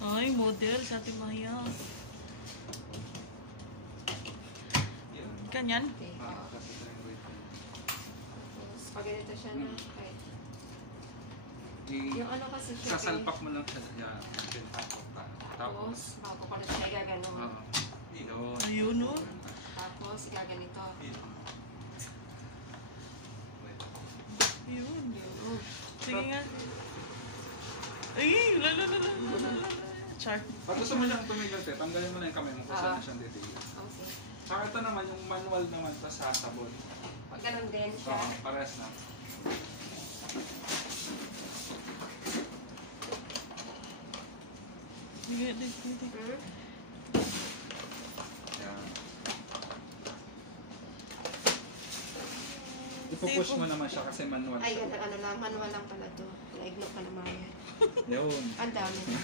Ay, model sa ating Maya. Ganyan? Okay. Tapos, pag ganito siya na, kahit. Yung ano kasi siya. Sasalpak mo lang siya. Yan. Tapos, bago ko na siya gaganon. Ayun, no? Tapos, gaganito. Ayun. Sige nga. Ay, lalo. Chart. Pag gusto mo siyang tumigil, tanggalin mo na yung kamay mo kung saan na siyang titigil. Okay. Saka ito naman, yung manual naman ito sa sabon. Pag ganon din siya. Parehas na. Sige. Yan. Ipupush mo naman siya kasi manual Ay, siya. ano lang, manual lang pala to. Naignore ka naman yan. Yun. Ang dami na.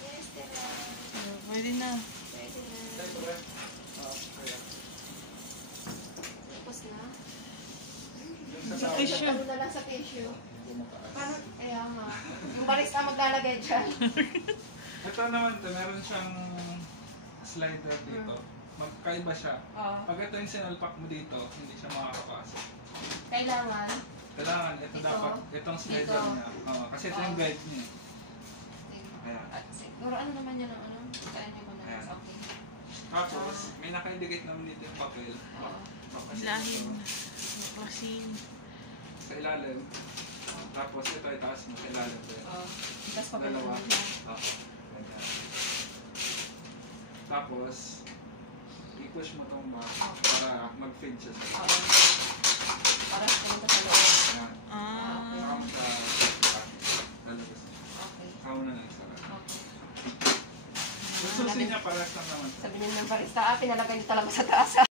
Yes, tira. Pwede na. Pwede na. Tapos na. Sa tissue. Ano na lang sa tissue. Parang, kaya nga. Yung barista maglalagay dyan. Ito naman, meron siyang slider dito. Magkaiba siya. Pag ito yung sinalpak mo dito, hindi siya makakapasok. Kailangan. Kailangan, ito dapat, itong slider Dito. niya. Kasi ito yung guide niya. Ayan. At siguro ano naman yan ang ano? Kaya niyo muna. Ayan. Okay. Tapos, may nakaindicate naman dito yung papel. Oo. Lahin. Baklasin. Sa ilalim. Tapos ito itaas mo sa ilalim. Tapos pag Dalawa. ganun na. Ganyan. Tapos, i-push mo itong bar para mag-fade siya sa Oo. Para sa kanito sa loob. Ayan. Saka mo siya lalabas. Okay. Saka mo na lang isa. Okay. Yung susi niya paras lang naman. Sabi niyo ng barista, pinalagay niyo talaga sa taas.